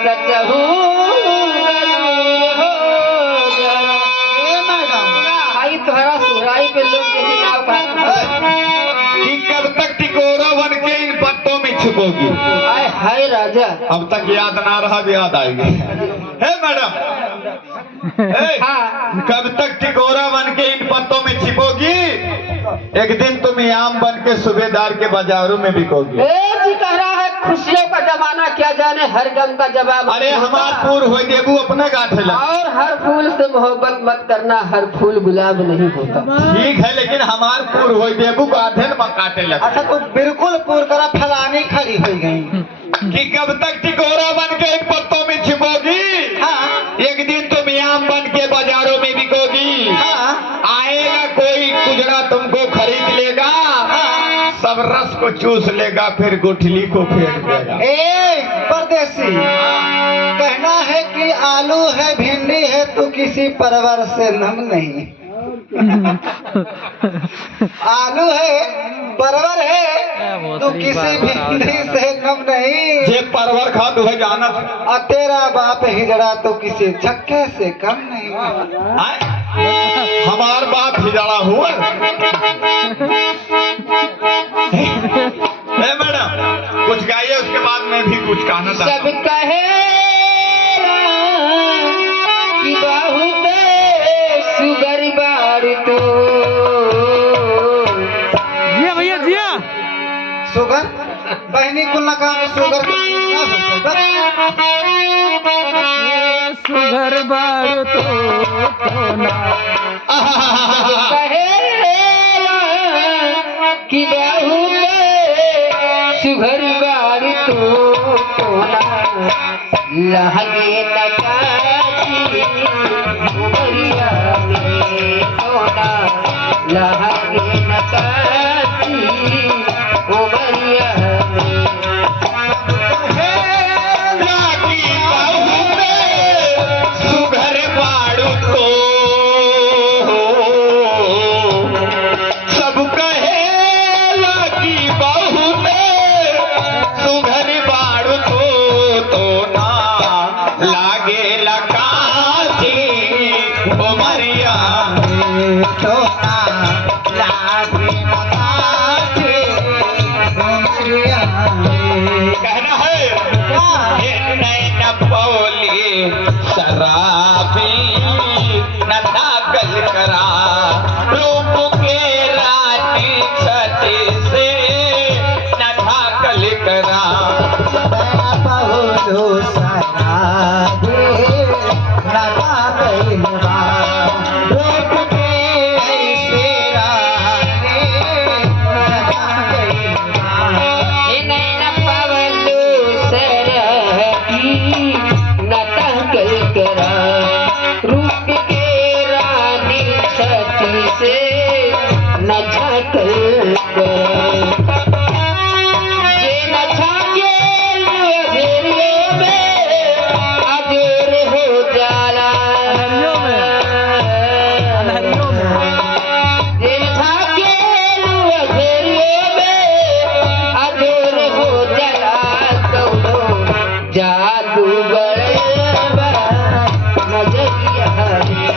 सचहू तोहरा सुराई पे लोग कि कब तक टिकोरा बन के इन पत्तों में छुपोगी? आए हाय राजा, अब तक याद ना रहा, याद आएगी। हे मैडम, कब तक टिकोरा बन के इन पत्तों में छिपोगी? एक दिन तुम आम बन के सूबेदार के बाजारों में बिकोगी। जी कह रहा है खुशियों का जमाना, क्या जाने हर गम का जवाब। अरे हमार फूल हो देबू अपने गाठे लग। और हर फूल से मोहब्बत मत करना, हर फूल गुलाब नहीं होता। ठीक है, लेकिन हमार फूल हो देबू गाठे में काटे लग। अच्छा तो बिल्कुल पूर करा फलानी खड़ी हो गई कि कब तक टिकोरा बन के इन पत्तों में छिपोगी? हाँ। एक दिन तुम आम बन के बाजारों में बिकोगी। हाँ। आएगा कोई कुजड़ा तुमको खरीद लेगा। हाँ। सब रस को चूस लेगा, फिर गुठली को फेंक देगा। ए परदेसी, कहना है कि आलू है भिंडी है तो किसी परवर से नम नहीं। आलू है परवर है तो किसी भिंडी से कम नहीं। जे परवर खा तो है जाना। और तेरा बाप हिजड़ा तो किसी छक्के से कम नहीं। हमार बाप हिजड़ा हुआ। मैडम कुछ गाइए, उसके बाद मैं भी कुछ कहना चाहता हूं। सब कहे कि बहुत सुगर बार तो जिया भैया जिया। शुगर बहनी कुल ना काम शुगर सुगर बार तो ना कहे कि बहुत सुगर बार तो लहगे नकाशी उमरिया में सोना, लहगे नकाशी उमरिया में। सुघर बाड़ू तो सब कहे लगी बहुत सुघर बाड़ू तो ना लागे लकाशी उमरिया में सोना लागे नकाशी उमरिया में। कहना है ये नैन पौली शराबी न दाखल करा, रूप के रानी छठी से न दाखल करा। बहुलो शराबी लगा गइलबा, रूप के ऐसे रानी लगा गइलबा। नैन पवलो सरहदी न तहकल करा, रूप के रानी छठी से न झाकल करा। ये न झाकेल अधेरियों में अधेर हो जाला, अंधेरियों में ये न झाकेल अधेरियों में अधेर हो जाला। कौनो जादू बड़ा नजरिया में